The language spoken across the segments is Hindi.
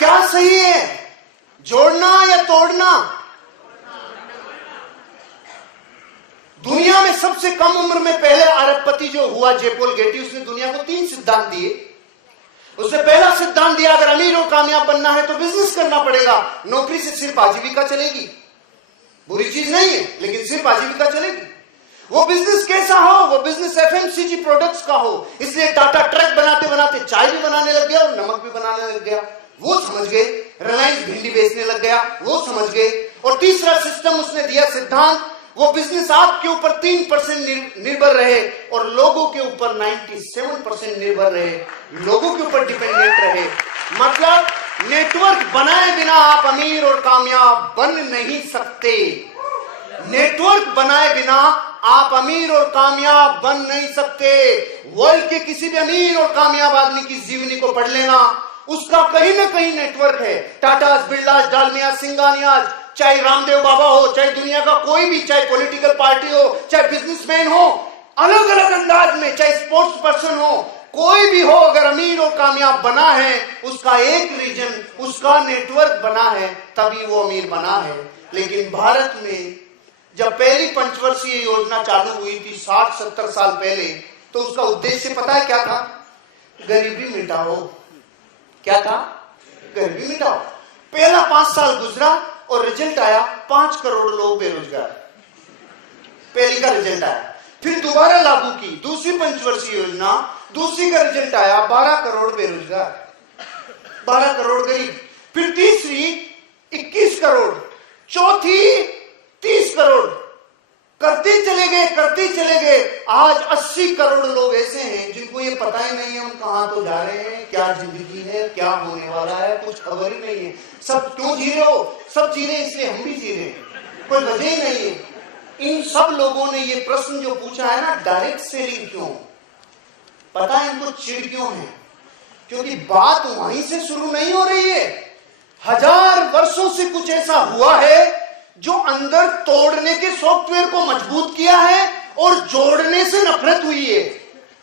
क्या सही है, जोड़ना या तोड़ना? दुनिया में सबसे कम उम्र में पहले अरबपति जो हुआ जे-पॉल गेटी, उसने दुनिया को 3 सिद्धांत दिए। उसने पहला सिद्धांत दिया, अगर अमीर और कामयाब बनना है तो बिजनेस करना पड़ेगा। नौकरी से सिर्फ आजीविका चलेगी, बुरी चीज नहीं है, लेकिन सिर्फ आजीविका चलेगी। वो बिजनेस कैसा हो? वो बिजनेस एफएमसीजी प्रोडक्ट्स का हो। इसलिए टाटा ट्रक बनाते बनाते चाय भी बनाने लग गया और नमक भी बनाने लग गया, वो समझ गए। रिलायंस भिंडी बेचने लग गया, वो समझ गए। और तीसरा सिस्टम उसने दिया, सिद्धांत, वो बिजनेस आपके ऊपर 3% निर्भर रहे और लोगों के ऊपर 97% निर्भर रहे, लोगों के ऊपर डिपेंडेंट रहे। मतलब नेटवर्क बनाए बिना आप अमीर और कामयाब बन नहीं सकते। नेटवर्क बनाए बिना आप अमीर और कामयाब बन नहीं सकते। वर्ल्ड के किसी भी अमीर और कामयाब आदमी की जीवनी को पढ़ लेना, उसका कहीं ना कहीं नेटवर्क है। टाटास, बिरलास, डालमिया, सिंगानियाज, चाहे रामदेव बाबा हो, चाहे दुनिया का कोई भी, चाहे पॉलिटिकल पार्टी हो, चाहे बिजनेसमैन हो, अलग अलग अंदाज में, चाहे स्पोर्ट्स पर्सन हो, कोई भी हो, अगर अमीर और कामयाब बना है, उसका एक रीजन, उसका नेटवर्क बना है, तभी वो अमीर बना है। लेकिन भारत में जब पहली पंचवर्षीय योजना चालू हुई थी 60-70 साल पहले, तो उसका उद्देश्य पता है क्या था? गरीबी मिटाओ। क्या था? गरीबी मिटाओ। पहला 5 साल गुजरा और रिजल्ट आया 5 करोड़ लोग बेरोजगार। पहली का रिजल्ट आया, फिर दोबारा लागू की दूसरी पंचवर्षीय योजना, दूसरी का रिजल्ट आया 12 करोड़ बेरोजगार, 12 करोड़ गरीब। फिर तीसरी 21 करोड़, चौथी 30 करोड़, करते चले गए। आज 80 करोड़ लोग ऐसे हैं जिनको ये पता ही नहीं है हम कहां तो जा रहे हैं, क्या जिंदगी है, क्या होने वाला है, कुछ खबर ही नहीं है। सब क्यों जी रहे हो? सब जी रहे इसलिए हम भी जी रहे हैं, कोई वजह ही नहीं है। इन सब लोगों ने ये प्रश्न जो पूछा है ना, डायरेक्ट सेलिंग क्यों, पता है इनको चिढ़ क्यों है? क्योंकि बात वहीं से शुरू नहीं हो रही है। 1000 वर्षों से कुछ ऐसा हुआ है जो अंदर तोड़ने के सॉफ्टवेयर को मजबूत किया है और जोड़ने से नफरत हुई है।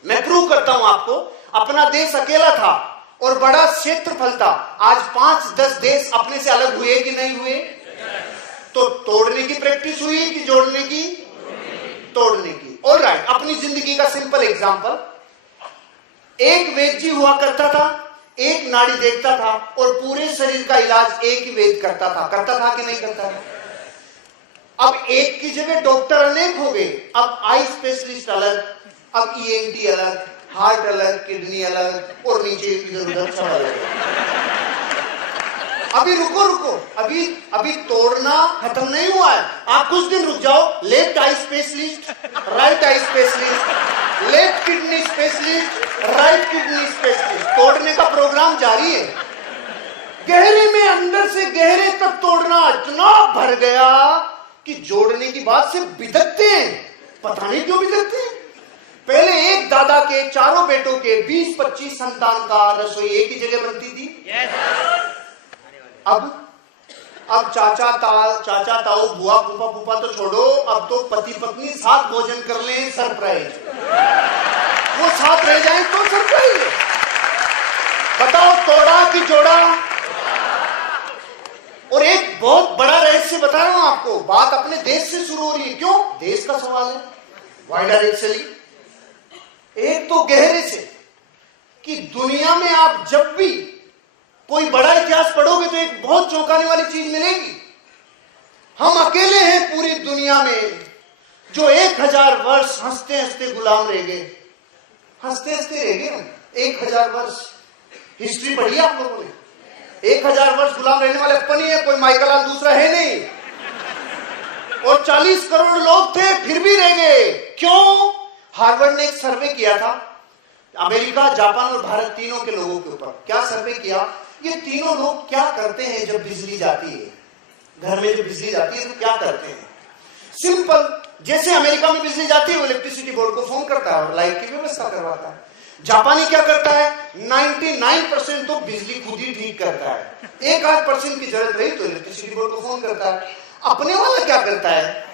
मैं प्रूव करता हूं आपको। अपना देश अकेला था और बड़ा क्षेत्रफल था, आज 5-10 देश अपने से अलग हुए कि नहीं हुए? तो तोड़ने की प्रैक्टिस हुई कि जोड़ने की? तोड़ने की। ऑलराइट, अपनी जिंदगी का सिंपल एग्जांपल, एक वैद्य जी हुआ करता था, एक नाड़ी देखता था और पूरे शरीर का इलाज एक ही वैद्य करता था कि नहीं करता था? अब एक की जगह डॉक्टर अनेक हो गए। अब आई स्पेशलिस्ट अलग, अब ईएनटी अलग, हार्ट अलग, किडनी अलग और नीचे इधर उधर सब अलग। अभी रुको, अभी तोड़ना खत्म नहीं हुआ है। आप कुछ दिन रुक जाओ। Left eye specialist, right eye specialist, left kidney specialist, right kidney specialist, तोड़ने का प्रोग्राम जारी है। गहरे में, अंदर से गहरे तक तोड़ना इतना भर गया कि जोड़ने की बात से बिदकते हैं। पता नहीं क्यों बिदकते हैं। पहले एक दादा के चारों बेटों के 20-25 संतान का रसोई एक ही जगह बनती थी। अब चाचा ताऊ, बुआ, फूफा तो छोड़ो, अब तो पति पत्नी साथ भोजन कर लें, सरप्राइज। वो साथ रह जाए तो सरप्राइज। बताओ, तोड़ा कि जोड़ा? और एक बहुत बड़ा रहस्य बता रहा हूं आपको, बात अपने देश से शुरू हो रही है। क्यों? देश का सवाल है। Why directionally? एक तो गहरे से कि दुनिया में आप जब भी कोई बड़ा इतिहास पढ़ोगे तो एक बहुत चौंकाने वाली चीज मिलेगी। हम अकेले हैं पूरी दुनिया में जो 1000 वर्ष हंसते हंसते गुलाम रह गए। हंसते हंसते रह गए हम 1000 वर्ष। हिस्ट्री पढ़ी आप लोगों ने? 1000 वर्ष गुलाम रहने वाले अपन ही है, कोई माइकल दूसरा है नहीं। और 40 करोड़ लोग थे, फिर भी रह गए। क्यों? हार्वर्ड ने एक सर्वे किया था अमेरिका, जापान और भारत तीनों के लोगों के ऊपर। क्या सर्वे किया? ये तीनों लोग क्या करते हैं जब बिजली जाती है, घर में जब बिजली जाती है तो क्या करते हैं? सिंपल, जैसे अमेरिका में बिजली जाती है वो इलेक्ट्रिसिटी बोर्ड को फोन करता है और लाइट की व्यवस्था करवाता है। जापानी क्या करता है? 99% तो बिजली खुद ही ठीक करता है। 1-8% की जरूरत रही तो इलेक्ट्रिसिटी बोर्ड को फोन करता है। अपने वाला क्या करता है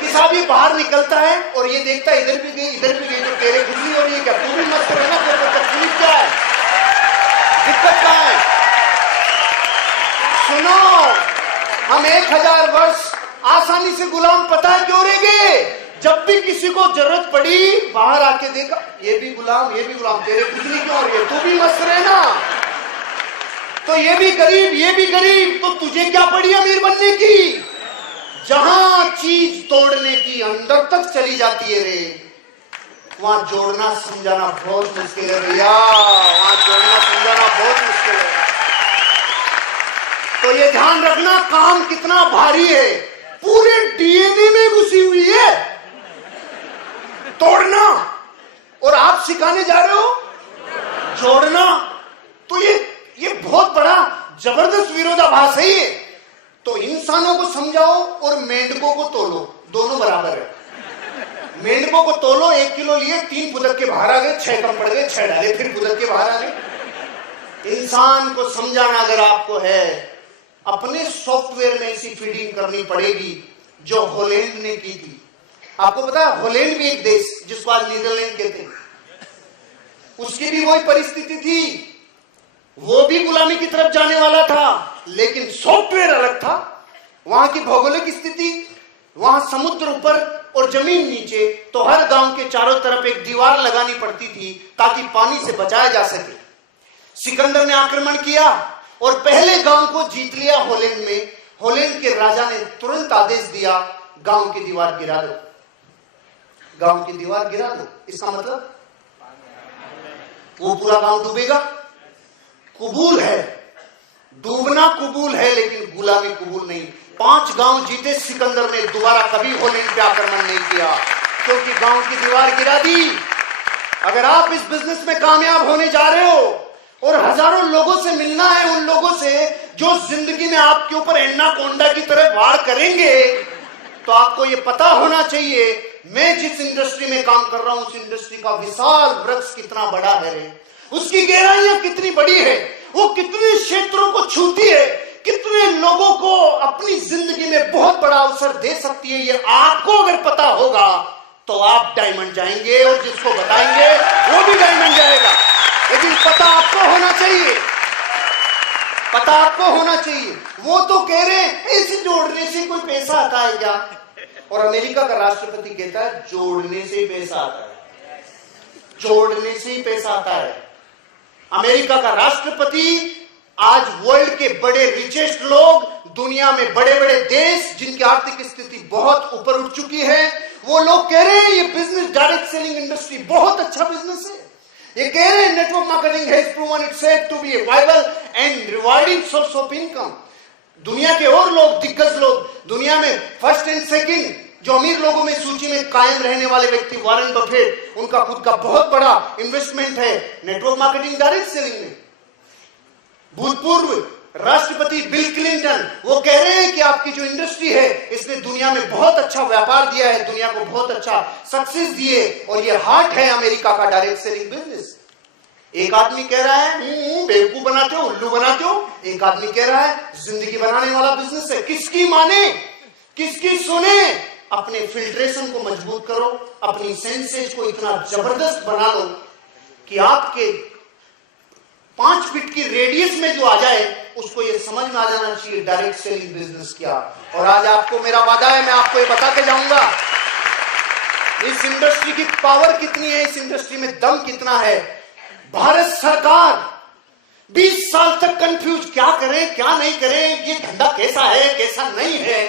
कि साहब ये बाहर निकलता है और ये देखता है इधर भी गई तो तेरे बिजली हो रही है क्या, तू भी मस्त रहना, कोई तकलीफ क्या है, दिक्कत क्या है? सुनो, हम 1000 वर्ष आसानी से गुलाम पता है क्यों रह गए? जब भी किसी को जरूरत पड़ी बाहर आके देखा, ये भी गुलाम, तेरे गुजरी क्यों हो रही है? तू भी मस्त रहे ना। तो ये भी गरीब, तो तुझे क्या पड़ी अमीर बनने की? जहां चीज तोड़ने की अंदर तक चली जाती है रे, वहां जोड़ना समझाना बहुत मुश्किल है भैया, वहां जोड़ना समझाना बहुत मुश्किल है। तो ये ध्यान रखना, काम कितना भारी है, पूरे डीएनए में घुसी हुई है तोड़ना, और आप सिखाने जा रहे हो जोड़ना। तो ये बहुत बड़ा जबरदस्त विरोधाभास है ये। तो इंसानों को समझाओ और मेंढकों को तोलो, दोनों बराबर है। मेंढकों को तोलो, 1 किलो लिए, 3 फुदक के बाहर आ गए, 6 कम पड़ गए, 6 डाले, फिर फुदक के बाहर आ गए। इंसान को समझाना अगर आपको है, अपने सॉफ्टवेयर में ऐसी फीडिंग करनी पड़ेगी जो हॉलैंड ने की थी। आपको पता है हॉलैंड भी एक देश जिसको आज नीदरलैंड कहते हैं, उसकी भी वही परिस्थिति थी, वो भी गुलामी की तरफ जाने वाला था, लेकिन सॉफ्टवेयर अलग था। वहां की भौगोलिक स्थिति, वहां समुद्र ऊपर और जमीन नीचे, तो हर गांव के चारों तरफ एक दीवार लगानी पड़ती थी ताकि पानी से बचाया जा सके। सिकंदर ने आक्रमण किया और पहले गांव को जीत लिया हॉलैंड में। हॉलैंड के राजा ने तुरंत आदेश दिया, गांव की दीवार गिरा दो, गांव की दीवार गिरा दो। इसका मतलब वो पूरा गांव डूबेगा। कबूल है, डूबना कबूल है, लेकिन गुलामी कबूल नहीं। 5 गांव जीते सिकंदर ने, दोबारा कभी हॉलैंड पे आक्रमण नहीं किया, क्योंकि गांव की दीवार गिरा दी। अगर आप इस बिजनेस में कामयाब होने जा रहे हो और हजारों लोगों से मिलना है, उन लोगों से जो जिंदगी में आपके ऊपर एनाकोंडा की तरह वार करेंगे, तो आपको ये पता होना चाहिए मैं जिस इंडस्ट्री में काम कर रहा हूं उस इंडस्ट्री का विशाल वृक्ष कितना बड़ा है रे, उसकी गहराइयां कितनी बड़ी है, वो कितने क्षेत्रों को छूती है, कितने लोगों को अपनी जिंदगी में बहुत बड़ा अवसर दे सकती है। ये आपको अगर पता होगा तो आप डायमंड जाएंगे, और जिसको बताएंगे वो भी डायमंड जाएगा। लेकिन पता आपको होना चाहिए, पता आपको होना चाहिए। वो तो कह रहे हैं इसे जोड़ने से कोई पैसा आता है क्या? और अमेरिका का राष्ट्रपति कहता है जोड़ने से ही पैसा आता है, जोड़ने से ही पैसा आता है। अमेरिका का राष्ट्रपति आज वर्ल्ड के बड़े रिचेस्ट लोग, दुनिया में बड़े बड़े देश जिनकी आर्थिक स्थिति बहुत ऊपर उठ चुकी है, वो लोग कह रहे हैं ये बिजनेस, डायरेक्ट सेलिंग इंडस्ट्री बहुत अच्छा बिजनेस है। ये कह रहे हैं network marketing has proven itself to be a viable and rewarding source of income. दुनिया के और लोग, दिग्गज लोग, दुनिया में फर्स्ट एंड सेकंड जो अमीर लोगों में सूची में कायम रहने वाले व्यक्ति वॉरेन बफेट, उनका खुद का बहुत बड़ा इन्वेस्टमेंट है नेटवर्क मार्केटिंग, डायरेक्ट सेलिंग में। भूतपूर्व राष्ट्रपति बिल क्लिंटन, वो कह रहे हैं कि आपकी जो इंडस्ट्री है इसने दुनिया में बहुत अच्छा व्यापार दिया है, दुनिया को बहुत अच्छा सक्सेस दिए, और ये हार्ट है अमेरिका का डायरेक्ट सेलिंग बिजनेस। एक आदमी कह रहा है बेवकूफ बनाते हो, उल्लू बनाते हो, एक आदमी कह रहा है जिंदगी बनाने वाला बिजनेस है। किसकी माने, किसकी सुने? अपने फिल्ट्रेशन को मजबूत करो, अपनी सेंसेज को इतना जबरदस्त बना लो कि आपके 5 फीट की रेडियस में जो आ जाए उसको ये समझ में आ जाना चाहिए डायरेक्ट सेलिंग बिजनेस क्या। और आज आपको मेरा वादा है, मैं आपको ये बता के जाऊंगा इस इंडस्ट्री की पावर कितनी है, इस इंडस्ट्री में दम कितना है। भारत सरकार 20 साल तक कंफ्यूज, क्या करें क्या नहीं करें, ये धंधा कैसा है कैसा नहीं है,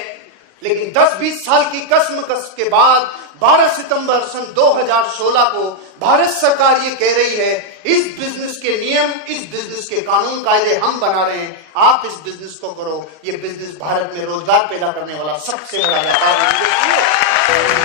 लेकिन 10-20 साल की कसम के बाद 12 सितंबर सन 2016 को भारत सरकार ये कह रही है इस बिजनेस के नियम, इस बिजनेस के कानून कायदे हम बना रहे हैं, आप इस बिजनेस को करो। ये बिजनेस भारत में रोजगार पैदा करने वाला सबसे बड़ा व्यापार है।